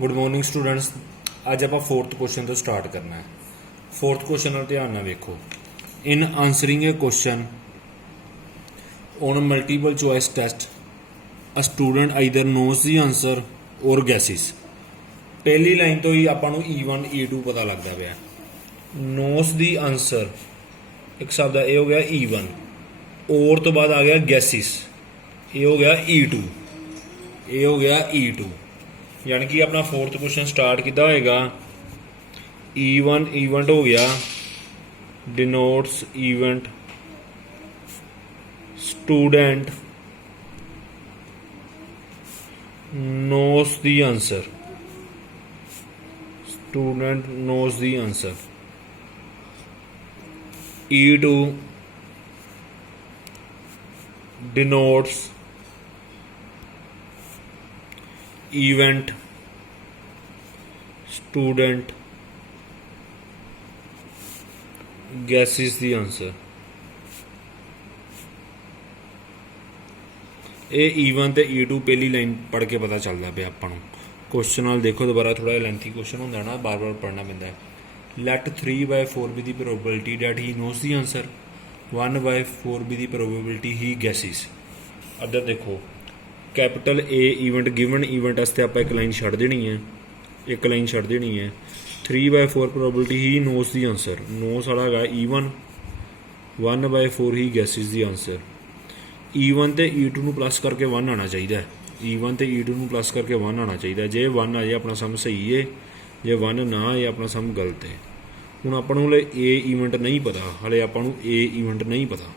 Good morning students. अज आप fourth question तो start करना है। फोर्थ क्वेश्चन नाल ध्यान नाल वेखो। In answering a question on multiple choice test a student either knows the answer or guesses. पहली लाइन तो ही आपां नूं E1 E2 पता लगता पाया। नोज दी आंसर एक शब्द ये हो गया E1 और तो बाद आ गया गैसिस, ये हो गया E2, ये हो गया E2। यानी कि अपना फोर्थ क्वेश्चन स्टार्ट किया होएगा। E1 इवेंट हो गया, denotes event student knows the answer, student knows the answer. E2 denotes event student guesses the answer. ये E1 ते E2 पहली लाइन पढ़ के पता चलता पाया आपां नूं। क्वेश्चन नाल देखो दोबारा, थोड़ा लेंथी क्वेश्चन होंदा ना, बार बार पढ़ना पैंदा है। Let 3/4 be the probability that he knows the answer, 1/4 be the probability he guesses. Other देखो, capital A event given event वास्ते आप एक लाइन छड़ देनी है, एक लाइन छड़ देनी है। 3/4 probability he knows the answer, knows वाला है E1, 1/4 he gases the answer. E1 ते E2 नूं प्लस करके 1 आना चाहिए। E1 ते E2 नूं प्लस करके 1 आना चाहिए। जे 1 आ जाए अपना सम सही है, जे 1 ना आए अपना सम गलत है। हुण आपां नूं हले ए इवेंट नहीं पता, हले आपां नूं ए इवेंट नहीं पता।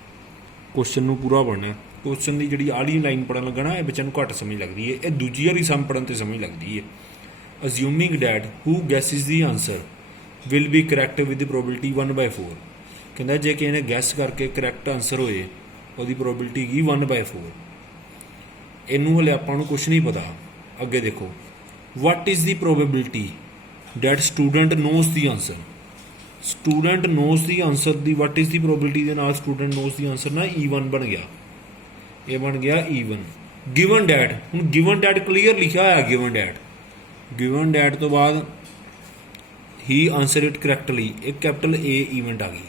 क्वेश्चन नूं पूरा पढ़ना है। क्वेश्चन की जी आली लाइन पढ़न लगा ना, बच्चों को घट समझ लगती है। ये दूजी वाली सम पढ़न तो समझ लगती है। Assuming that who gases the answer will be correct with probability 1/4। कहता जे किसी ने गैस करके करैक्ट आंसर होए, उसकी प्रोबेबिलिटी की 1/4। इनू हले आपां नूं कुछ नहीं पता। अगे देखो, what is the probability that student knows the answer. Student knows the answer the what is the probability के नाल स्टूडेंट नोस दी आंसर ना E1 बन गया। ये बन गया E1। गिवन डैट, हूँ गिवन डैट क्लीयर लिखा है। गिवन डैट तो बाद ही आंसर इट करैक्टली, एक कैपिटल ए इवेंट आ गई।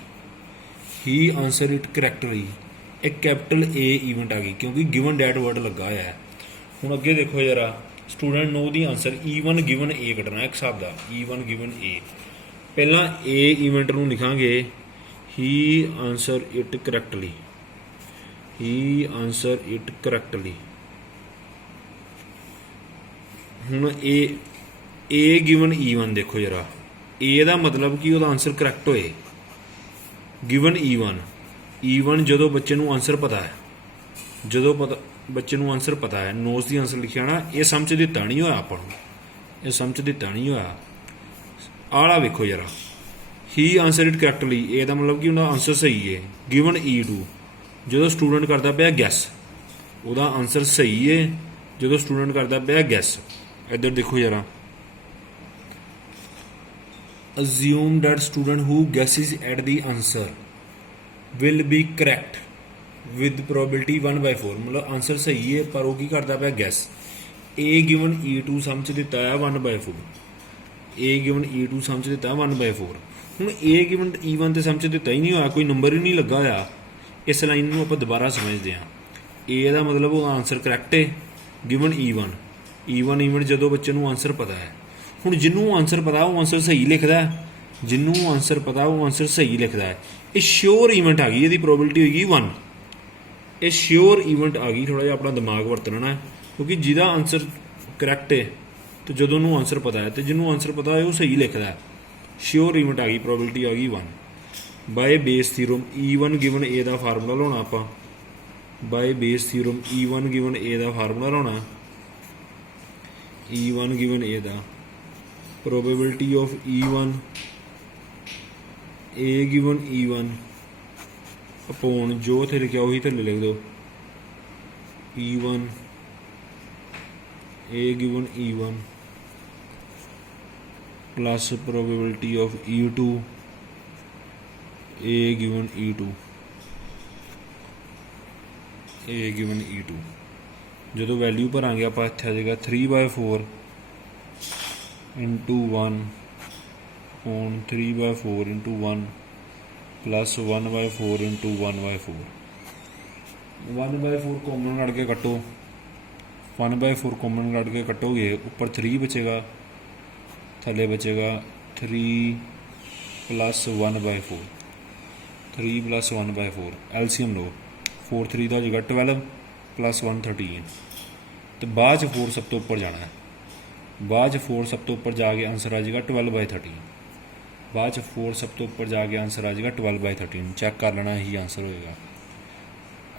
ही आंसर इट करैक्टली, एक कैपिटल ए इवेंट आ गई, क्योंकि गिवन डैट वर्ड लगा हुआ है। हूँ अगे देखो जरा, student know the answer E1 given A कटना एक हिसाब का। E1 गिवन ए, पहला ए इवेंट नूं लिखांगे he answer it correctly, he answer it correctly. हूँ ए गिवन E1 देखो जरा, ए दा मतलब कि वह आंसर करैक्ट होए। गिवन E1 जो बच्चे नूं आंसर पता है, जो बच्चे नूं आंसर पता है, नोस दी आंसर लिखिया ना, ये समझ दिता नहीं होया आपां नूं, ये समझ दिता नहीं होया। आला वेखो जरा, ही आंसर इट करैक्टली, ए दा मतलब कि उनका आंसर सही है। गिवन E2 जो स्टूडेंट करता पाया गैस, वह आंसर सही है जो स्टूडेंट करता पाया गैस। इधर देखो जरा, assume that student who gases at the answer will be correct with probability 1/4। मतलब आंसर सही है पर वह की करता पाया गैस। ए गिवन E2 समझ दिता है 1/4, ए गिवन E2 समझ दिता है 1/4। हूँ ए गिवन E1 तो समझ दिता ही नहीं होया, कोई नंबर ही नहीं लगा होया। इस लाइन में आप दोबारा समझते हैं। ए का मतलब वो आंसर करैक्ट है। गिवन E1 इवेंट जो बच्चे को आंसर पता है। हूँ जिन्होंने आंसर पता वो आंसर सही लिखता है, जिन्होंने आंसर पता वो आंसर सही लिखता है। ये श्योर इवेंट आ गई, ये प्रोबेबिलिटी होगी 1। ये श्योर इवेंट आ गई। थोड़ा जिहा अपना दिमाग वरतना है, क्योंकि जिदा आंसर करैक्ट है तो जो आंसर पता है, तो जिन्होंने आंसर पता है वो सही लिखता है। श्योर इवेंट आ गई, प्रोबेबिलिटी आ गई 1। By Bayes theorem E1 given A का फार्मूला लाना आप। By Bayes theorem E1 given A का फार्मूला लाना। E1 गिवन ए का probability of E1, A given E1 upon जो थे लिखा वही थले लिख दो, E1 A given E1 plus probability of E2 A given E2, A given E2। जो वैल्यू भरांगे आप इत्थे आ जाएगा 3/4 into 1 on 3/4 into 1 plus 1/4 into 1/4 1/4 common cut के कटो 1/4 कॉमन कट के कटोगे ऊपर 3 बचेगा थले बचेगा 3 प्लस 1/4 3 प्लस 1/4 एलसीएम लो 4 3 का हो जाएगा 12 प्लस 1 13 तो बाद 4 सब तो ऊपर जाना है बाद 4 सब तो ऊपर जाके आंसर आ जाएगा 12/13 बाद 4 सब तो ऊपर जाके आंसर आ जाएगा 12/13 चेक कर लेना ही आंसर होएगा।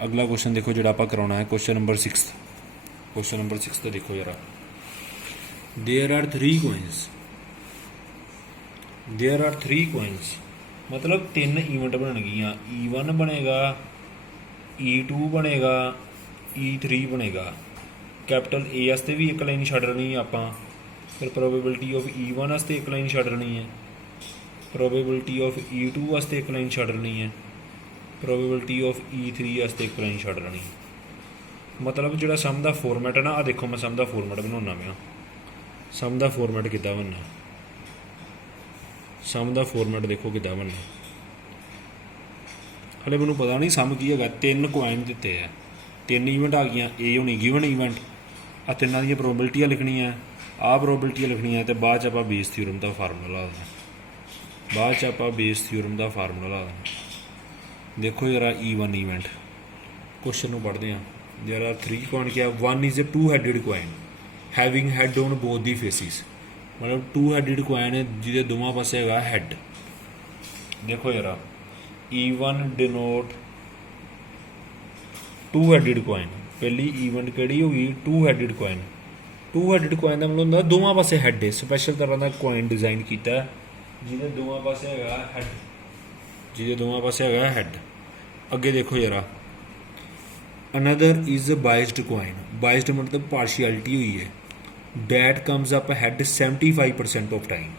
अगला क्वेश्चन देखो जो आप कराना है क्वेश्चन नंबर 6 क्वेश्चन नंबर 6 तो देखो जरा देयर आर 3 coins मतलब 3 इवेंट बननगियां E1 बनेगा E2 बनेगा E3 बनेगा कैपिटल ए वास्ते भी एक लाइन छड्ड लेनी है आपां फिर प्रोबेबिलिटी ऑफ E1 वास्ते एक लाइन छड्ड लेनी है प्रोबेबिलिटी ऑफ E2 वास्ते एक लाइन छड्ड लेनी है प्रोबेबिलिटी ऑफ E3 वास्ते एक लाइन छड्ड लेनी है। मतलब जो सम का फॉर्मेट है ना आ देखो मैं सम का फॉर्मेट बनाना मैं सम का फॉर्मेट कितना बनना सम का फॉर्मेट देखो कितना बनना हले मैनू पता नहीं सम की है 3 कोइन दिते हैं 3 इवेंट आ गई ए होनी गिवन इवेंट आ तिना दी प्रोबेबिलिटियां लिखनियां आ प्रोबेबिलिटियां लिखनियां तो बाद च आपां बेस थ्योरम का फार्मूला ला देना बाद च आपां बेस थ्योरम का फार्मूला ला देना। देखो जरा E1 इवेंट क्वेश्चन को पढ़ते हैं जरा 3 कॉइन क्या 1 is a 2-headed coin having had on both the faces मतलब 2-headed coin है जिहदे दोवां पासे हैगा हैड। देखो जरा E1 डिनोट 2-headed coin पहली इवेंट किहड़ी होगी 2-headed coin 2-headed coin का मतलब होंदा दोवां पासे हैड है स्पैशल तरह का coin डिज़ाइन किया जिहदे दोवां पासे हैगा हैड जिहदे दोवां पासे हैगा हैड। अगे देखो जरा another is biased coin biased मतलब पार्शियलिटी हुई है that comes up had 75% of time.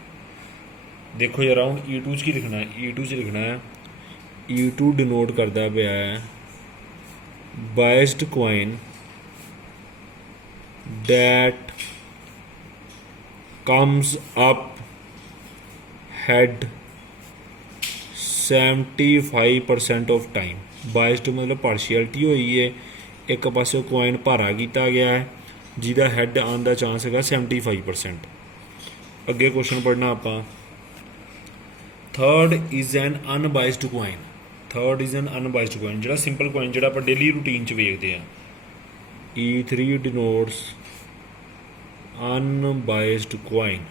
देखो जरा हूँ E2 च की लिखना है E2 च लिखना है E2 डिनोट करता पाया है biased coin that comes up had 75% of time. Biased मतलब पार्शियलिटी हुई है एक पासे कोइन भारा किया गया है जिहदा हैड आने का चांस है 75%। अगे क्वेश्चन पढ़ना आप third is an unbiased coin third is an unbiased coin जो सिंपल कोइन जो आप डेली रूटीन च वेखते हैं E3 denotes unbiased coin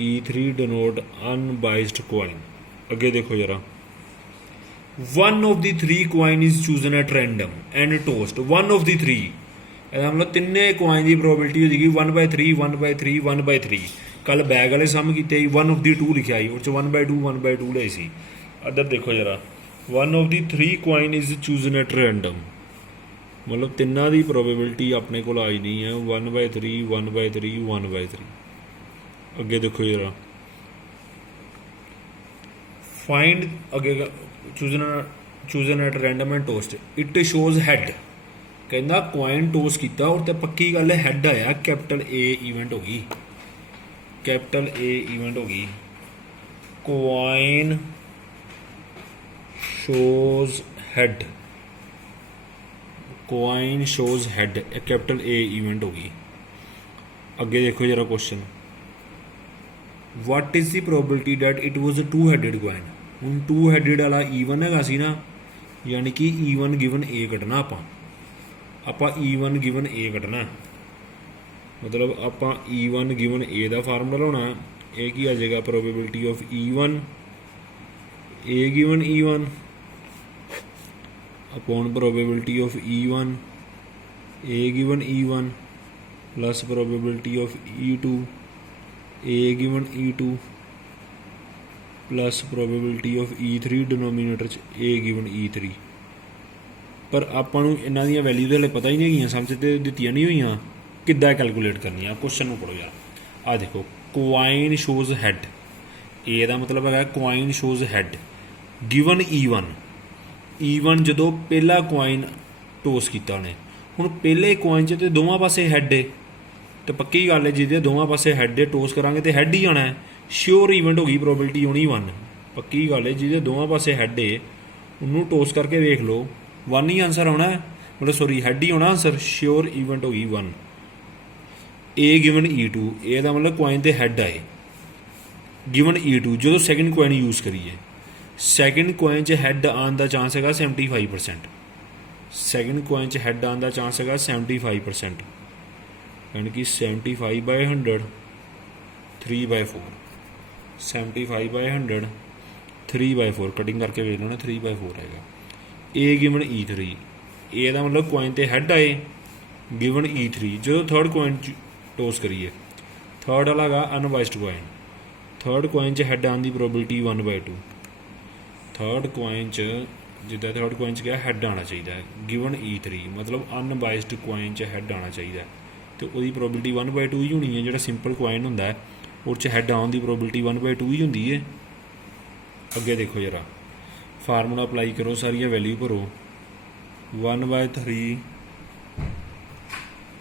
E3 denote unbiased coin. अगे देखो जरा one of the 3 coin is chosen at random and toast one of the 3 मतलब 3 coin की प्रोबेबिलिटी हो जाएगी 1/3 1/3 1/3। कल बैग वाले सम किए 1 ऑफ द 2 लिखा आई उस 1/2 1/2 ले सी। अदर देखो जरा one of the 3 coin is chosen at random मतलब तिना की प्रोबेबिलिटी अपने को आई नहीं है 1/3 1/3 1/3। अगे देखो जरा फाइंड अगे chosen at random and toast it shows had कहना कोइन टोस किया और तो पक्की गल हैड आया कैपिटल ए इवेंट होगी कैपिटल ए इवेंट होगी coin shows had coin shows had capital A event होगी। अगे देखो जरा question what is the probability that it was a 2-headed coin हूँ 2-headed वाला E1 हैगा सी ना यानी कि E1 गिवन ए कटना आपां E1 गिवन ए कटना मतलब आपां E1 गिवन ए का फार्मूला लाना ये की आ जाएगा probability of E1 A given E1 upon probability of E1 A given E1 plus probability of E2 A given E2 plus probability of E3 denominator A given E3। पर आपां नूं इन्हां दी value तो हले पता ही नहीं है समझ तो दित्तियां नहीं हुई किद्दां कैलकुलेट करनी है। क्वेश्चन पढ़ो यार आ देखो कोइन शोज हैड ए का मतलब है coin shows had given E1 जो पहला कोइन टोस किया उन्हें हूँ पहले कोइन च तो दोवां पासे हैड है तो पक्की गल है जिहदे दोवां पासे हैड टॉस करांगे तो हैड ही आना है। श्योर ईवेंट हो गई, प्रोबेबिलिटी होनी 1। पक्की गल है जिहदे दोवां पासे हैड है उन्होंने टॉस करके देख लो 1 ही आंसर आना है, मतलब सॉरी हैड ही होना आंसर। श्योर ईवेंट हो गई 1। ए गिवन E2 ए दा मतलब कॉइन ते हैड आए गिवन E2 जो सैकेंड कॉइन यूज़ करिए सैकेंड कॉइन च हैड आने का चांस है 75%। सैकेंड कॉइन च हैड आने का चांस है 75%, यानी कि 75/100 3/4। 75/100 3/4 कटिंग करके वेख लो ना, 3/4 आएगा। ए गिवन E3 ए का मतलब कॉइन ते हैड आए गिवन E3 जो थर्ड कॉइन टॉस करिए थर्ड वाला गा अनवाइस्ड कॉइन। थर्ड कॉइन च हैड आने की प्रोबेबिलिटी 1/2। थर्ड कॉइन च जिद्दां थर्ड कॉइन च क्या हैड आना चाहिए गिवन E3 मतलब अनवाइस्ड कॉइन च हैड आना चाहिए, तो वही प्रोबेबिलिटी 1/2 ही होनी है। जो सिंपल कॉइन होंदा है उस हैड आने की प्रोबेबिलिटी 1/2 ही होंदी है। अगे देखो जरा फार्मूला अप्लाई करो, सारिया वैल्यू भरो। 1/3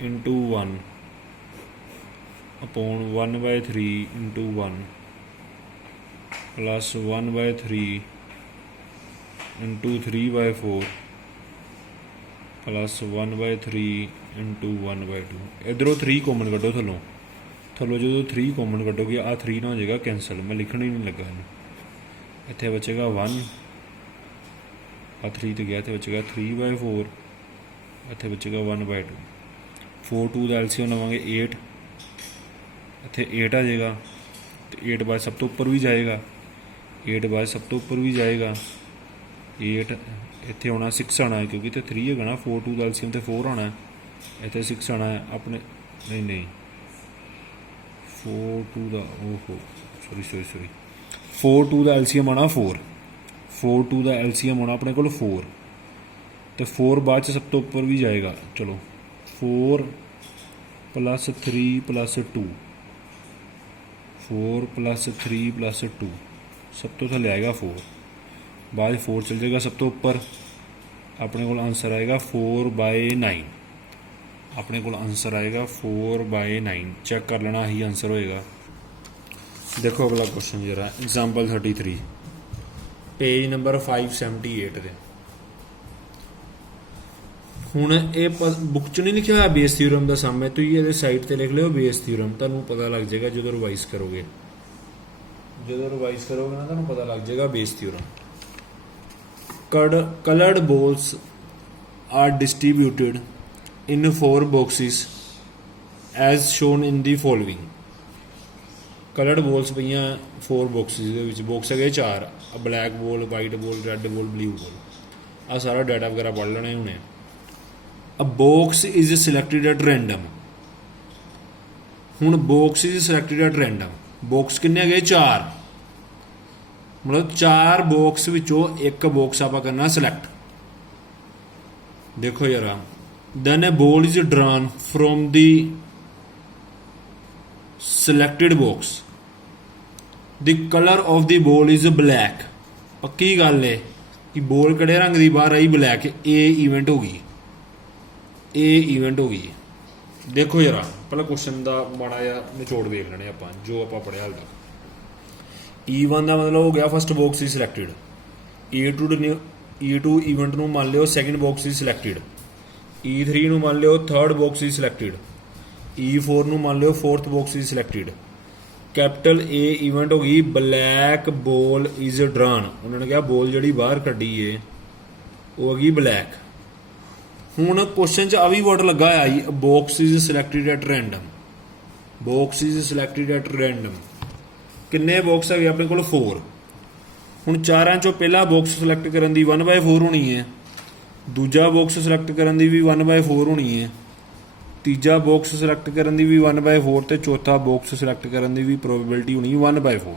× 1 अपॉन 1/3 × 1 प्लस 1/3 × 3/4 प्लस 1/3 × 1/2। इधरों 3 कॉमन कड्डो थलों जो 3 कॉमन कड्डोगे आ 3 ना हो जाएगा कैंसल। मैं लिखण ही नहीं लगा इत्थे बचेगा 1 आ 3 तो गया, इत्थे बचेगा 3/4 इत्थे बचेगा 1/2। 4 2 का एलसीएम लवांगे 8 इत्थे 8 आ जाएगा, तो 8 बाय सब तो ऊपर भी जाएगा, 8 बाय सब तो ऊपर भी जाएगा। 8 इत्थे आना 6 आना है क्योंकि इत्थे 3 है ना। 4 2 का एलसीएम तो 4 आना है, इत्थे 6 आना है अपने नहीं 4 2 का ओहो सॉरी 4 2 का एलसीएम आना 4 2 का एलसीएम आना अपने को 4, तो 4 बाद च सब तो ऊपर भी जाएगा। चलो 4 + 3 + 2 4 + 3 + 2 सब तो थले आएगा 4, बाद 4 चल जाएगा सब तो ऊपर, अपने को आंसर आएगा 4/9। अपने को आंसर आएगा 4/9। चेक कर लेना यही आंसर होएगा। देखो अगला क्वेश्चन जरा एग्जाम्पल 33 पेज नंबर 578 के। हुण ये बुक च नहीं लिखा हुआ बेस थ्योरम का सम है, तो ये साइड पर लिख लो बेस थ्योरम, तुहानूं पता लग जाएगा जो रिवाइज करोगे। ना तुहानूं पता लग जाएगा Bayes theorem. Colored balls are distributed in 4 boxes as shown in the following। Coloured balls पईयां 4 boxes ਦੇ ਵਿੱਚ बॉक्स है 4 black ball white ball red ball blue ball. आ सारा डाटा वगैरह पढ़ लेना हुणे। A box is selected at random. हुण box is selected at random box किन्ने है 4 मतलब 4 बॉक्स विचों एक बॉक्स आप करना सिलेक्ट। देखो यार then a ball is drawn from the selected box the colour of the ball is black. पक्की गल है कि बॉल किहड़े रंग की बाहर आई ब्लैक। ए ईवेंट हो गई, ए ईवेंट हो गई। देखो यार पहला क्वेश्चन का माड़ा जिहा निचोड़ देख लेने आपां जो आपां पढ़िया हाल तक। E1 का मतलब हो गया first box is selected. E2 event नूं मान लियो second box is selected. E3 नूं मान लियो third box is selected. E4 नूं मान लियो fourth box is selected. Capital A event हो गई ब्लैक बॉल इज ड्रॉन। उन्होंने कहा बॉल जी बाहर कड्डी है वो होगी ब्लैक। हुण क्वेश्चन च आ भी वर्ड लगा है box is selected at random. Box is selected at random किन्ने बॉक्स है अपने को 4। हुण 4 चों पहला बॉक्स सिलेक्ट करन दी 1/4 होनी है, दूजा बॉक्स सिलेक्ट करन दी भी 1/4 होनी है, तीजा बॉक्स सिलेक्ट करन दी भी 1/4 ते चौथा बॉक्स सिलेक्ट करन दी भी प्रोबेबिलिटी होनी 1/4।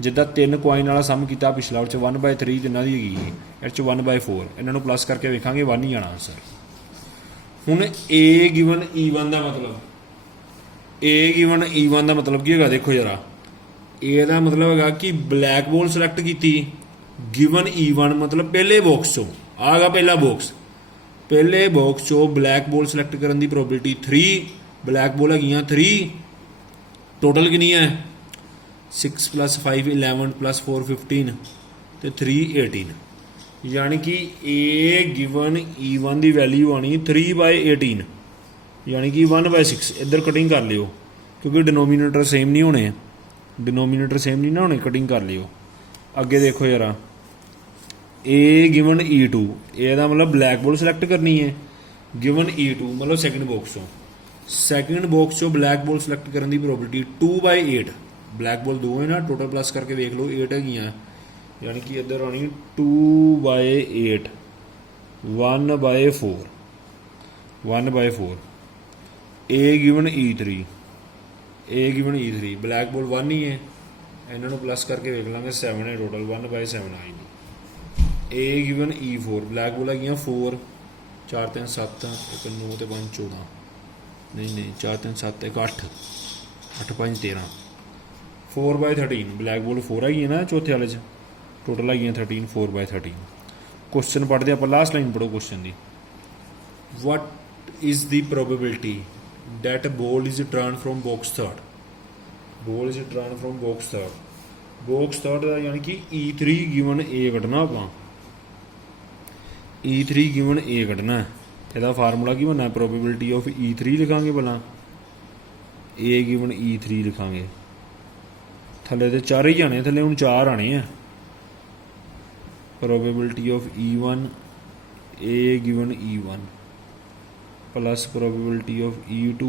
जिद्दां 3 कॉइन वाला सम किया पिछला उस 1/3 जिन्ना दी हैगी इस 1/4 इन्हों प्लस करके वेखांगे 1 ही आना आंसर। हुण ए गिवन E1 का मतलब E1 का मतलब की होगा देखो जरा ए का मतलब है कि ब्लैक बॉल सिलेक्ट की गिवन E1 मतलब पहले बॉक्स चो आ गया पहला बॉक्स, पहले बॉक्स चो ब्लैक बॉल सिलेक्ट करने की प्रोबेबिलिटी 3 ਬਲੈਕ ਬੋਲ ਹੈਗੀਆਂ 3, ਟੋਟਲ ਕਿੰਨੀ ਹੈ 6 + 5 11 + 4 15 ਤੇ 3 18, ਯਾਨੀ ਕਿ A given E1 the value ਆਣੀ 3/18, ਯਾਨੀ ਕਿ 1/6। ਇੱਧਰ ਕਟਿੰਗ ਕਰ ਲਿਓ ਕਿਉਂਕਿ ਡਿਨੋਮੀਨੇਟਰ ਸੇਮ ਨਹੀਂ ਹੋਣੇ, ਡਿਨੋਮੀਨੇਟਰ ਸੇਮ ਨਹੀਂ ਨਾ ਹੋਣੇ, ਕਟਿੰਗ ਕਰ ਲਿਓ। ਅੱਗੇ ਦੇਖੋ ਯਾਰਾ A ਗਿਵਨ E2, ਇਹਦਾ ਮਤਲਬ ਬਲੈਕ ਬੋਲ ਸਿਲੈਕਟ ਕਰਨੀ ਹੈ। ਗਿਵਨ E2 ਮਤਲਬ ਸੈਕਿੰਡ ਬਾਕਸ ਚੋਂ, ਸੈਕਿੰਡ ਬਾਕਸ ਚੋਂ ਬਲੈਕ ਬੋਲ ਸਿਲੈਕਟ ਕਰਨ ਦੀ ਪ੍ਰੋਬਿਲਿਟੀ 2/8। ਬਲੈਕ ਬੋਲ 2 ਹੈ ਨਾ, ਟੋਟਲ ਪਲੱਸ ਕਰਕੇ ਵੇਖ ਲਓ 8 ਹੈਗੀਆਂ, ਯਾਨੀ ਕਿ ਇੱਧਰ ਆਉਣੀ 2/8, 1/4, 1/4। A given E3, A given E3 black ਬੋਲ 1 ਹੀ ਹੈ, ਇਹਨਾਂ ਨੂੰ ਪਲੱਸ ਕਰਕੇ ਵੇਖ ਲਾਂਗੇ 7 ਹੈ ਟੋਟਲ, 1/7 ਆਏਗੀ। A ਗਿਵਨ E4 ਬਲੈਕ ਬੋਲ ਹੈਗੀਆਂ 4, 4 3 7 1 9 ਤੇ 5 14, ਨਹੀਂ 4 3 7 1 8, 8 5 13, 4/13 ਬਲੈਕ ਬੋਲ 4 ਹੈਗੀ ਨਾ ਚੌਥੇ ਵਾਲੇ 'ਚ, ਟੋਟਲ ਹੈਗੀਆਂ 13, 4/13। ਕੁਐਸਚਨ ਪੜ੍ਹਦੇ ਆਪਾਂ, ਲਾਸਟ ਲਾਈਨ ਪੜ੍ਹੋ ਕੁਐਸਚਨ ਦੀ। What is the probability that ball is drawn from box third, ball is drawn from box third, box third ਦਾ ਯਾਨੀ ਕਿ E3 ਗਿਵਨ A ਕੱਢਣਾ ਆਪਾਂ, E3 ਗਿਵਨ A ਕੱਢਣਾ। ਇਹਦਾ ਫਾਰਮੂਲਾ ਕੀ ਬਣਨਾ, ਪ੍ਰੋਬੇਬਿਲਿਟੀ ਆਫ E3 ਲਿਖਾਂਗੇ ਪਹਿਲਾਂ, A ਗਿਵਨ E3 ਲਿਖਾਂਗੇ। ਥੱਲੇ ਤੇ 4 ਹੀ ਆਣੇ, ਥੱਲੇ ਹੁਣ 4 ਆਣੇ ਆ। Probability of E1 A given E1 plus probability of E2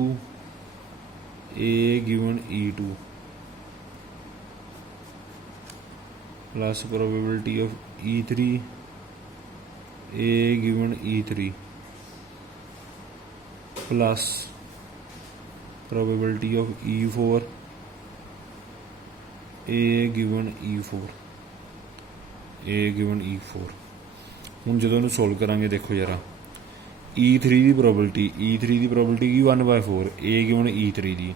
A given E2 plus probability of E3 A given E3 plus probability of E4 A given E4 A given E4। ਹੁਣ ਜਦੋਂ ਇਹਨੂੰ ਸੋਲਵ ਕਰਾਂਗੇ ਦੇਖੋ ਯਾਰਾ, E3 the probability Ki 1/4, A given E3 the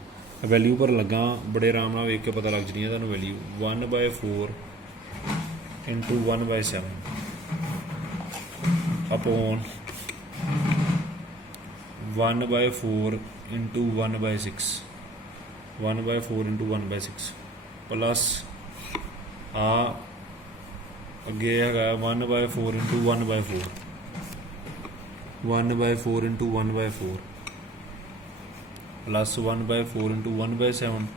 value ਭਰਨ ਲੱਗਾ, ਬੜੇ ਆਰਾਮ ਨਾਲ ਵੇਖ ਕੇ ਪਤਾ ਲੱਗ ਜਣੀ ਹੈ ਤੁਹਾਨੂੰ value, 1/4 into 1/7 upon 1/4 into 1/6, 1/4 into 1/6 plus आ अगे है 1/4 into 1/4, 1/4 into 1/4 plus 1/4 into 1/7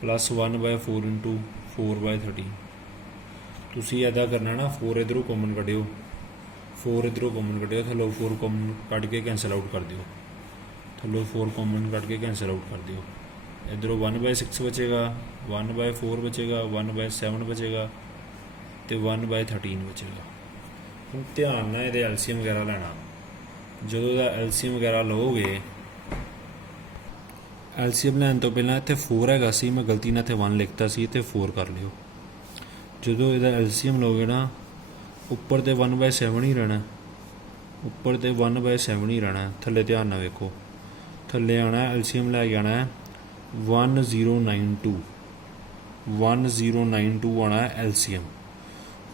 plus 1/4 into 4/13। ਤੁਸੀਂ ਇੱਦਾਂ ਕਰਨਾ ਨਾ, 4 ਇੱਧਰੋਂ ਕਾਮਨ ਕੱਢਿਓ, 4 ਇੱਧਰੋਂ ਕਾਮਨ ਕੱਢਿਓ, ਥੱਲੋਂ 4 ਕਾਮਨ ਕੱਢ ਕੇ ਕੈਂਸਲ ਆਊਟ ਕਰ ਦਿਓ, ਥੱਲੋਂ 4 ਕਾਮਨ ਕੱਢ ਕੇ ਕੈਂਸਲ ਆਊਟ ਕਰ ਦਿਓ। ਇੱਧਰੋਂ 1/6 ਬਚੇਗਾ, 1/4 ਬਚੇਗਾ, 1/7 ਬਚੇਗਾ ਅਤੇ 1/13 ਬਚੇਗਾ। ਹੁਣ ਧਿਆਨ ਨਾਲ ਇਹਦੇ ਐਲਸੀਐਮ ਵਗੈਰਾ ਲੈਣਾ। ਜਦੋਂ ਇਹਦਾ ਐਲਸੀਐਮ ਵਗੈਰਾ ਲਓਗੇ, ਐਲਸੀਐਮ ਲੈਣ ਤੋਂ ਪਹਿਲਾਂ ਇੱਥੇ 4 ਹੈਗਾ ਸੀ, ਮੈਂ ਗਲਤੀ ਨਾਲ ਇੱਥੇ 1 ਲਿਖਤਾ ਸੀ, ਇੱਥੇ 4 ਕਰ ਲਿਓ। ਜਦੋਂ ਇਹਦਾ ਐਲਸੀਐਮ ਲਓਗੇ ਨਾ, ਉੱਪਰ ਤੇ 1/7 ਹੀ ਰਹਿਣਾ, ਉੱਪਰ ਤੇ 1/7 ਹੀ ਰਹਿਣਾ। ਥੱਲੇ ਧਿਆਨ ਨਾਲ ਵੇਖੋ, ਥੱਲੇ ਆਉਣਾ ਐਲਸੀਐਮ ਲੈ ਕੇ ਆਉਣਾ 1092, 1092 ਆਉਣਾ ਐਲਸੀਐਮ।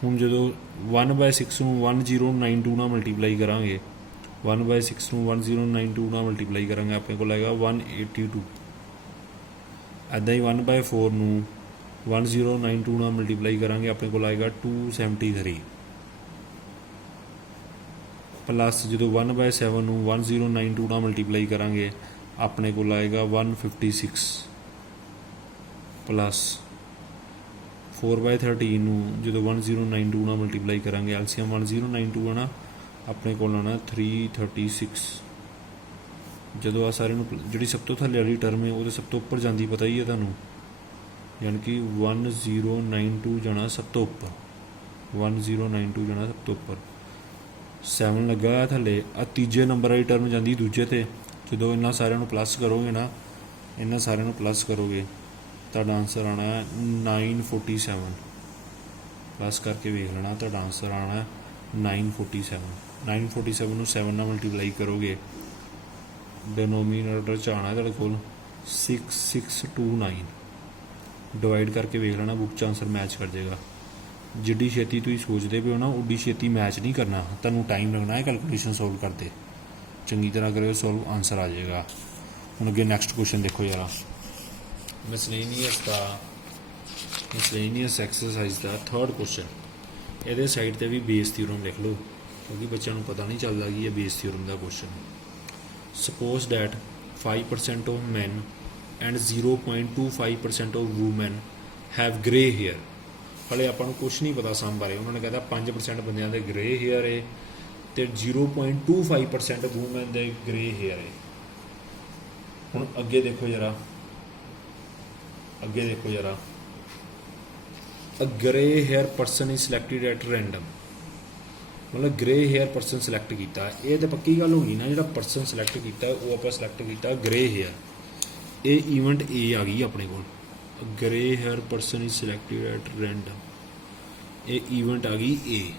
ਹੁਣ ਜਦੋਂ 1/6 ਨੂੰ 1092 ਨਾਲ ਮਲਟੀਪਲਾਈ ਕਰਾਂਗੇ, 1/6 ਨੂੰ 1092 ਨਾਲ ਮਲਟੀਪਲਾਈ ਕਰਾਂਗੇ, ਆਪਣੇ ਕੋਲ ਆਏਗਾ 182। ਇੱਦਾਂ ਹੀ 1/4 ਨੂੰ 1092 ਨਾਲ ਮਲਟੀਪਲਾਈ ਕਰਾਂਗੇ, ਆਪਣੇ ਕੋਲ ਆਏਗਾ 273 ਪਲੱਸ ਜਦੋਂ 1/7 ਨੂੰ 1092 ਨਾਲ ਮਲਟੀਪਲਾਈ ਕਰਾਂਗੇ, ਆਪਣੇ ਕੋਲ ਆਏਗਾ 156 ਪਲੱਸ 4/13 ਨੂੰ ਜਦੋਂ 1092 ਨਾਲ ਮਲਟੀਪਲਾਈ ਕਰਾਂਗੇ, ਐਲਸੀਐਮ 1092 ਆਣਾ, ਆਪਣੇ ਕੋਲ ਆਉਣਾ 336। ਜਦੋਂ ਆ ਸਾਰੇ ਨੂੰ ਜਿਹੜੀ ਸਭ ਤੋਂ ਥੱਲੇ ਵਾਲੀ ਟਰਮ ਹੈ ਉਹਦੇ ਸਭ ਤੋਂ ਉੱਪਰ ਜਾਂਦੀ, ਪਤਾ ਹੀ ਹੈ ਤੁਹਾਨੂੰ, ਯਾਨੀ ਕਿ 1092 ਜਾਣਾ ਸਭ ਤੋਂ ਉੱਪਰ, 1092 ਜਾਣਾ ਸਭ ਤੋਂ ਉੱਪਰ। 7 ਲੱਗਾ ਹੋਇਆ ਥੱਲੇ, ਆ ਤੀਜੇ ਨੰਬਰ ਵਾਲੀ ਟਰਮ ਜਾਂਦੀ ਦੂਜੇ 'ਤੇ। ਜਦੋਂ ਇਹਨਾਂ ਸਾਰਿਆਂ ਨੂੰ ਪਲੱਸ ਕਰੋਗੇ ਨਾ, ਇਹਨਾਂ ਸਾਰਿਆਂ ਨੂੰ ਪਲੱਸ ਕਰੋਗੇ, ਤੁਹਾਡਾ ਆਨਸਰ ਆਉਣਾ 947। ਪਲੱਸ ਕਰਕੇ ਵੇਖ ਲੈਣਾ, ਤੁਹਾਡਾ ਆਨਸਰ ਆਉਣਾ 947। 947 ਨੂੰ 7 ਨਾਲ ਮਲਟੀਪਲਾਈ ਕਰੋਗੇ, ਡਿਨੋਮੀਨੇਟਰ 'ਚ ਆਉਣਾ ਤੁਹਾਡੇ ਕੋਲ 6629। ਡਿਵਾਈਡ ਕਰਕੇ ਵੇਖ ਲੈਣਾ, ਬੁੱਕ 'ਚ ਆਨਸਰ ਮੈਚ ਕਰ ਜਾਏਗਾ। ਜਿੱਡੀ ਛੇਤੀ ਤੁਸੀਂ ਸੋਚਦੇ ਪਏ ਹੋ ਨਾ, ਉੱਡੀ ਛੇਤੀ ਮੈਚ ਨਹੀਂ ਕਰਨਾ, ਤੁਹਾਨੂੰ ਟਾਈਮ ਲੱਗਣਾ ਹੈ ਕੈਲਕੂਲੇਸ਼ਨ ਸੋਲਵ ਕਰਦੇ। ਚੰਗੀ ਤਰ੍ਹਾਂ ਕਰਿਓ ਸੋਲਵ, ਆਨਸਰ ਆ ਜਾਏਗਾ। ਹੁਣ ਅੱਗੇ ਨੈਕਸਟ ਕੁਐਸਚਨ ਦੇਖੋ ਯਾਰ, ਮਿਸਲੇਨੀਅਸ ਐਕਸਰਸਾਈਜ਼ ਦਾ ਥਰਡ ਕੁਐਸਚਨ। ਇਹਦੇ ਸਾਈਡ ਤੇ ਵੀ ਬੇਸ ਥਿਊਰਮ ਲਿਖ ਲਓ ਕਿਉਂਕਿ ਬੱਚਿਆਂ ਨੂੰ ਪਤਾ ਨਹੀਂ ਚੱਲਦਾ ਕਿ ਇਹ ਬੇਸ ਥਿਊਰਮ ਦਾ question. Suppose that 5% of man and 0.25% of woman have grey hair. ਹਾਲੇ ਆਪਾਂ ਨੂੰ ਕੁਛ ਨਹੀਂ ਪਤਾ ਸਮ ਬਾਰੇ। ਉਹਨਾਂ ਨੇ ਕਹਿੰਦਾ 5% ਬੰਦਿਆਂ ਦੇ ਗ੍ਰੇ ਹੇਅਰ ਹੈ ਅਤੇ 0.25% ਵੂਮੈਨ ਦੇ ਗ੍ਰੇ ਹੇਅਰ ਹੈ। ਹੁਣ ਅੱਗੇ ਦੇਖੋ ਜਰਾ, a grey hair person is selected at random. ਮਤਲਬ ਗ੍ਰੇ ਹੇਅਰ ਪਰਸਨ ਸਿਲੈਕਟ ਕੀਤਾ, ਇਹ ਤਾਂ ਪੱਕੀ ਗੱਲ ਹੋ ਗਈ ਨਾ। ਜਿਹੜਾ ਪਰਸਨ ਸਿਲੈਕਟ ਕੀਤਾ ਉਹ ਆਪਾਂ ਸਿਲੈਕਟ ਕੀਤਾ ਗ੍ਰੇ ਹੇਅਰ। ਇਹ ਈਵੈਂਟ ਏ ਆ ਗਈ ਆਪਣੇ ਕੋਲ। Grey hair person is selected at random, ਇਹ ਈਵੈਂਟ ਆ ਗਈ ਏ।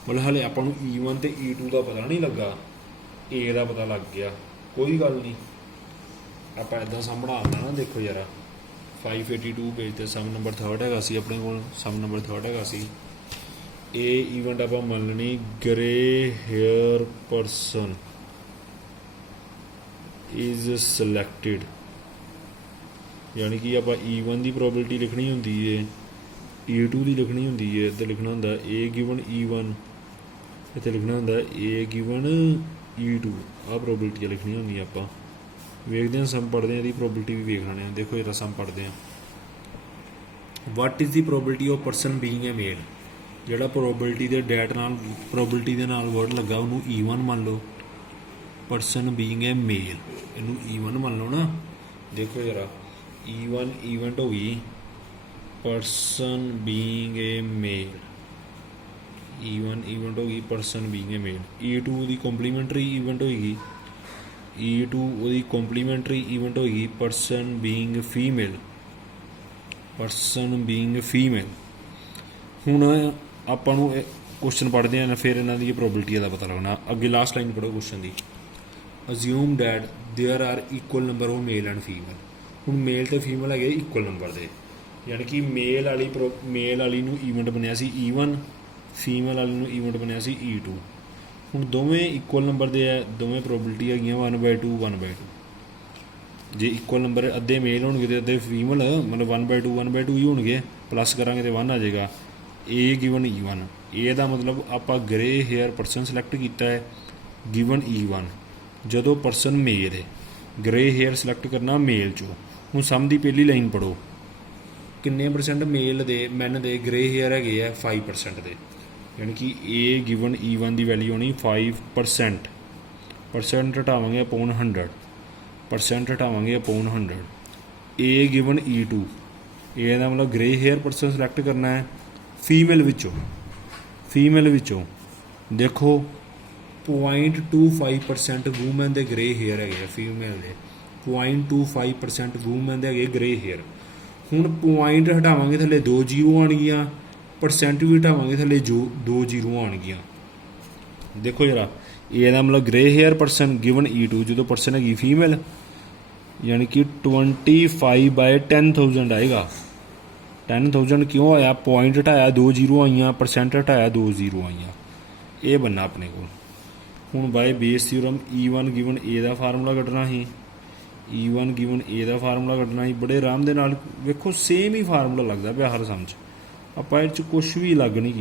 ਮਤਲਬ ਹਾਲੇ ਆਪਾਂ ਨੂੰ E1 ਅਤੇ E2 ਦਾ ਪਤਾ ਨਹੀਂ ਲੱਗਾ, ਏ ਦਾ ਪਤਾ ਲੱਗ ਗਿਆ। ਕੋਈ ਗੱਲ ਨਹੀਂ, ਆਪਾਂ ਇੱਦਾਂ ਸਮ ਬਣਾ ਲੈਣਾ ਨਾ। ਦੇਖੋ ਯਾਰ 582 ਪੇਜ 'ਤੇ ਸਮ ਨੰਬਰ 3rd ਹੈਗਾ ਸੀ ਆਪਣੇ ਕੋਲ, ਸਮ ਨੰਬਰ 3rd ਹੈਗਾ ਸੀ। ਇਹ ਈਵੈਂਟ ਆਪਾਂ ਮੰਨ ਲੈਣੀ grey hair person is selected, ਯਾਨੀ ਕਿ ਆਪਾਂ E1 ਦੀ ਪ੍ਰੋਬੇਬਿਲਿਟੀ ਲਿਖਣੀ ਹੁੰਦੀ ਹੈ, E2 ਦੀ ਲਿਖਣੀ ਹੁੰਦੀ ਹੈ। ਇੱਥੇ ਲਿਖਣਾ ਹੁੰਦਾ A ਗਿਵਨ E1, ਇੱਥੇ ਲਿਖਣਾ ਹੁੰਦਾ A ਗਿਵਨ E2। ਆਹ ਪ੍ਰੋਬੇਬਿਲਿਟੀਆਂ ਲਿਖਣੀਆਂ ਹੁੰਦੀਆਂ। ਆਪਾਂ ਵੇਖਦੇ ਹਾਂ, ਸਮ ਪੜ੍ਹਦੇ ਹਾਂ, ਇਹਦੀ ਪ੍ਰੋਬੇਬਿਲਿਟੀ ਵੀ ਵੇਖ ਲੈਣੇ ਆ। ਦੇਖੋ ਇਹਦਾ ਸਮ ਪੜ੍ਹਦੇ ਹਾਂ। What is the probability of person being a male. ਜਿਹੜਾ ਪ੍ਰੋਬੇਬਿਲਿਟੀ ਦੇ ਡੈਟ ਨਾਲ, ਪ੍ਰੋਬੇਬਿਲਿਟੀ ਦੇ ਨਾਲ ਵਰਡ ਲੱਗਾ ਉਹਨੂੰ E1 ਮੰਨ ਲਓ। ਪਰਸਨ ਬੀਇੰਗ ਏ ਮੇਲ, ਇਹਨੂੰ E1 ਮੰਨ ਲਓ ਨਾ। ਦੇਖੋ ਜਰਾ, E1 ਈਵੈਂਟ ਹੋ ਗਈ person being a male, E1 event ਹੋ ਗਈ person being a male. E2 ਉਹਦੀ ਕੰਪਲੀਮੈਂਟਰੀ ਈਵੈਂਟ ਹੋਏਗੀ, E2 ਉਹਦੀ ਕੰਪਲੀਮੈਂਟਰੀ ਈਵੈਂਟ ਹੋਏਗੀ ਪਰਸਨ ਬੀਇੰਗ ਫੀਮੇਲ, ਹੁਣ ਆਪਾਂ ਨੂੰ ਕੁਐਸਚਨ ਪੜ੍ਹਦੇ ਹਾਂ, ਫਿਰ ਇਹਨਾਂ ਦੀ ਪ੍ਰੋਬੇਬਿਲਿਟੀ ਦਾ ਪਤਾ ਲੱਗਣਾ। ਅੱਗੇ ਲਾਸਟ ਲਾਈਨ ਪੜ੍ਹੋ ਕੁਐਸਚਨ ਦੀ। Assume that there are equal number of male and female. ਹੁਣ ਮੇਲ ਅਤੇ ਫੀਮੇਲ ਹੈਗੇ ਇਕੁਅਲ ਨੰਬਰ ਦੇ, ਯਾਨੀ ਕਿ ਮੇਲ ਵਾਲੀ ਨੂੰ ਈਵੈਂਟ ਬਣਿਆ ਸੀ E1, ਫੀਮੇਲ ਵਾਲੀ ਨੂੰ ਈਵੈਂਟ ਬਣਿਆ ਸੀ E2। ਹੁਣ ਦੋਵੇਂ ਇਕੁਅਲ ਨੰਬਰ ਦੇ ਹੈ, ਦੋਵੇਂ ਪ੍ਰੋਬੇਬਿਲਿਟੀ ਹੈਗੀਆਂ 1/2 1/2। ਜੇ ਇਕੁਅਲ ਨੰਬਰ ਅੱਧੇ ਮੇਲ ਹੋਣਗੇ ਅਤੇ ਅੱਧੇ ਫੀਮੇਲ, ਮਤਲਬ 1/2 ਹੀ ਹੋਣਗੇ। ਪਲੱਸ ਕਰਾਂਗੇ ਤਾਂ 1 ਆ ਜਾਏਗਾ। A ਗਿਵਨ E1, ਇਹ ਦਾ ਮਤਲਬ ਆਪਾਂ ਗ੍ਰੇ ਹੇਅਰ ਪਰਸਨ ਸਿਲੈਕਟ ਕੀਤਾ ਹੈ ਗਿਵਨ E1। ਜਦੋਂ ਪਰਸਨ ਮੇਲ ਹੈ, ਗ੍ਰੇ ਹੇਅਰ ਸਿਲੈਕਟ ਕਰਨਾ ਮੇਲ 'ਚੋਂ। ਹੁਣ ਸਮ ਦੀ ਪਹਿਲੀ ਲਾਈਨ ਪੜ੍ਹੋ, ਕਿੰਨੇ ਪਰਸੈਂਟ ਮੈਨ ਦੇ ਗ੍ਰੇ ਹੇਅਰ ਹੈਗੇ ਆ 5% ਦੇ, ਯਾਨੀ ਕਿ A given E1 the value ਹੋਣੀ 5%। ਪਰਸੈਂਟ ਹਟਾਵਾਂਗੇ ਅਪੋਨ 100, A ਗਿਵਨ E2, ਇਹ ਦਾ ਮਤਲਬ ਗ੍ਰੇ ਹੇਅਰ ਪਰਸਨ ਸਿਲੈਕਟ ਕਰਨਾ ਹੈ ਫੀਮੇਲ ਵਿੱਚੋਂ। ਦੇਖੋ 0.25% ਵੂਮੈਨ ਦੇ ਗ੍ਰੇ ਹੇਅਰ ਹੈਗੇ ਆ, ਫੀਮੇਲ ਦੇ 0.25% ਵੂਮੈਨ ਦੇ ਹੈਗੇ ਗ੍ਰੇ ਹੇਅਰ। ਹੁਣ ਪੁਆਇੰਟ ਹਟਾਵਾਂਗੇ ਥੱਲੇ 2 ਜ਼ੀਰੋ ਆਉਣਗੀਆਂ, ਪਰਸੈਂਟ ਵੀ ਹਟਾਵਾਂਗੇ ਥੱਲੇ 2 ਜ਼ੀਰੋ ਆਉਣਗੀਆਂ। ਦੇਖੋ ਜਰਾ, ਇਹਦਾ ਮਤਲਬ grey hair person given E2 ਜਦੋਂ ਪਰਸਨ ਹੈਗੀ ਫੀਮੇਲ, ਯਾਨੀ ਕਿ 25/10,000 ਆਏਗਾ। 10,000 ਕਿਉਂ ਆਇਆ? ਪੁਆਇੰਟ ਹਟਾਇਆ 2 ਜ਼ੀਰੋ ਆਈਆਂ, ਪਰਸੈਂਟ ਹਟਾਇਆ 2 ਜ਼ੀਰੋ ਆਈਆਂ। ਇਹ ਬਣਨਾ ਆਪਣੇ ਕੋਲ। ਹੁਣ by Bayes theorem E1 given A ਦਾ ਫਾਰਮੂਲਾ ਕੱਢਣਾ ਸੀ, ਬੜੇ ਆਰਾਮ ਦੇ ਨਾਲ। ਵੇਖੋ ਸੇਮ ਹੀ ਫਾਰਮੂਲਾ ਲੱਗਦਾ ਪਿਆ ਹਰ ਸਮ 'ਚ। ਆਪਾਂ ਇਹ 'ਚ ਕੁਛ ਵੀ ਅਲੱਗ ਨਹੀਂ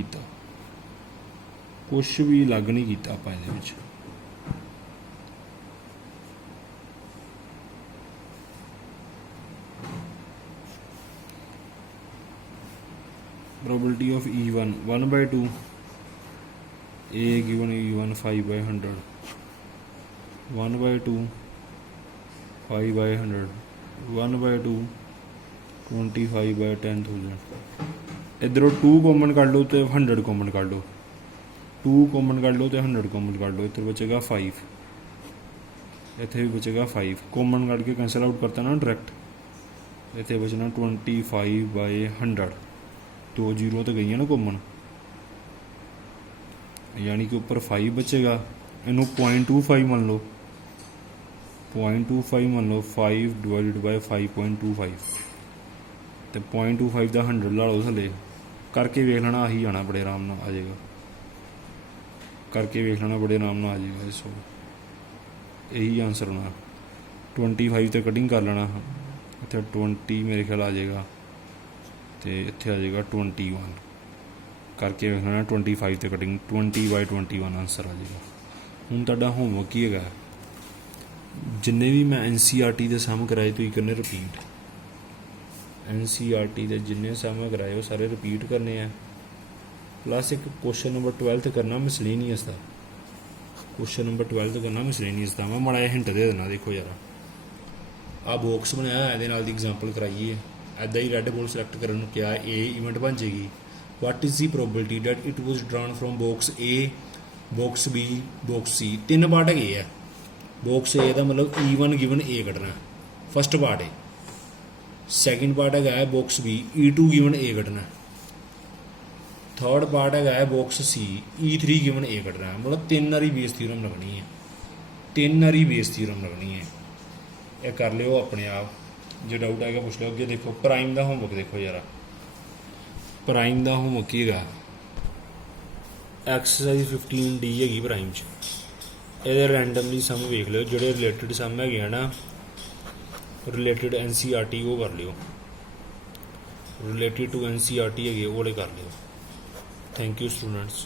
ਕੀਤਾ ਆਪਾਂ ਇਹਦੇ ਵਿੱਚ। probability of E1 1/2, A given E1 5/100, 1/2 5/100, 1/2 25/10,000। ਇੱਧਰੋਂ 2 ਕਾਮਨ ਕੱਢ ਲਓ ਅਤੇ 100 ਕਾਮਨ ਕੱਢ ਲਓ, 2 ਕਾਮਨ ਕੱਢ ਲਓ ਅਤੇ 100 ਕਾਮਨ ਕੱਢ ਲਓ। ਇੱਥੇ ਬਚੇਗਾ 5, ਇੱਥੇ ਵੀ ਬਚੇਗਾ 5। ਕਾਮਨ ਕੱਢ ਕੇ ਕੈਂਸਲ ਆਊਟ ਕਰਤਾ ਨਾ ਡਾਇਰੈਕਟ। ਇੱਥੇ ਬਚਣਾ 25/100, 2 ਜ਼ੀਰੋ ਤਾਂ ਗਈਆਂ ਨਾ ਕਾਮਨ, ਯਾਨੀ ਕਿ ਉੱਪਰ 5 ਬਚੇਗਾ। ਇਹਨੂੰ 0.25 ਮੰਨ ਲਓ, 5 ਡਿਵਾਈਡਡ ਬਾਈ 5.25 ਅਤੇ 0.25 ਦਾ 100 ਲਾ ਲਓ ਥੱਲੇ। ਕਰਕੇ ਵੇਖ ਲੈਣਾ, ਆਹੀ ਆਣਾ ਬੜੇ ਆਰਾਮ ਨਾਲ ਆ ਜਾਏਗਾ। ਸੋ ਇਹੀ ਆਨਸਰ ਹੋਣਾ। 25 ਤੇ ਕਟਿੰਗ ਕਰ ਲੈਣਾ, ਇੱਥੇ 20 ਮੇਰੇ ਖਿਆਲ ਆ ਜਾਏਗਾ ਤੇ ਇੱਥੇ ਆ ਜਾਏਗਾ 21 ਕਰਕੇ ਵੇਖਣਾ 25 ਤੇ ਕਟਿੰਗ 20/21 ਆਨਸਰ ਆ ਜਾਏਗਾ। ਹੁਣ ਤੁਹਾਡਾ ਹੋਮਵਰਕ ਕੀ ਹੈਗਾ, ਜਿੰਨੇ ਵੀ ਮੈਂ NCERT ਦੇ ਸਮ ਕਰਾਏ ਤੁਸੀਂ ਕਰਨੇ ਰਿਪੀਟ। NCERT ਦੇ ਜਿੰਨੇ ਸਮ ਕਰਾਏ ਉਹ ਸਾਰੇ ਰਿਪੀਟ ਕਰਨੇ ਆ, ਪਲੱਸ ਇੱਕ ਕੁਐਸਚਨ ਨੰਬਰ 12 ਕਰਨਾ ਮਿਸਲੇਨੀਅਸ ਦਾ। ਕੁਐਸਚਨ ਨੰਬਰ 12 ਕਰਨਾ ਮਿਸਲੇਨੀਅਸ ਦਾ। ਮੈਂ ਮਾੜਾ ਜਿਹਾ ਹਿੰਟ ਦੇ ਦੇਣਾ, ਦੇਖੋ ਯਾਰ ਆਹ ਬਾਕਸ ਬਣਾਇਆ, ਇਹਦੇ ਨਾਲ ਦੀ ਐਗਜ਼ਾਮਪਲ ਕਰਾਈਏ। ਇੱਦਾਂ ਹੀ ਰੈੱਡ ਬੋਲ ਸਿਲੈਕਟ ਕਰਨ ਨੂੰ ਕਿਹਾ, A ਇਵੈਂਟ ਬਣ ਜਾਏਗੀ। What is the probability that it was drawn from box A, box B, box C। 3 part ਹੈਗੇ ਆ। ਬਾਕਸ A ਦਾ ਮਤਲਬ E1 ਗਿਵਨ A ਕੱਢਣਾ, ਫਸਟ ਪਾਰਟ ਹੈ। ਸੈਕਿੰਡ ਪਾਰਟ ਹੈਗਾ ਹੈ box B, E2 given A ਕੱਢਣਾ। ਥਰਡ ਪਾਰਟ ਹੈਗਾ ਹੈ box C, E3 given A ਕੱਢਣਾ। ਮਤਲਬ 3 ਵਾਰੀ ਬੇਸ ਥਿਊਰਮ ਲੱਗਣੀ ਹੈ, 3 ਵਾਰੀ ਬੇਸ ਥਿਊਰਮ ਲੱਗਣੀ ਹੈ। ਇਹ ਕਰ ਲਿਓ ਆਪਣੇ ਆਪ, ਜੇ ਡਾਊਟ ਆਏਗਾ ਪੁੱਛ ਲਿਓ। ਅੱਗੇ ਦੇਖੋ ਪ੍ਰਾਈਮ ਦਾ ਹੋਮਵਰਕ ਦੇਖੋ ਯਾਰ, ਪ੍ਰਾਈਮ ਦਾ ਹੋਮਵਰਕ ਕੀ ਹੈਗਾ, ਐਕਸਰਸਾਈਜ਼ 15D ਹੈਗੀ ਪ੍ਰਾਈਮ 'ਚ। ਇਹਦੇ ਰੈਂਡਮਲੀ ਸਮ ਵੇਖ ਲਿਓ, ਜਿਹੜੇ ਰਿਲੇਟਡ ਸਮ ਹੈਗੇ ਆ ਨਾ, ਰਿਲੇਟਡ NCERT ਉਹ ਕਰ ਲਿਓ, ਰਿਲੇਟਡ ਟੂ NCERT ਹੈਗੇ ਉਹ ਵਾਲੇ ਕਰ ਲਿਓ। Thank you students.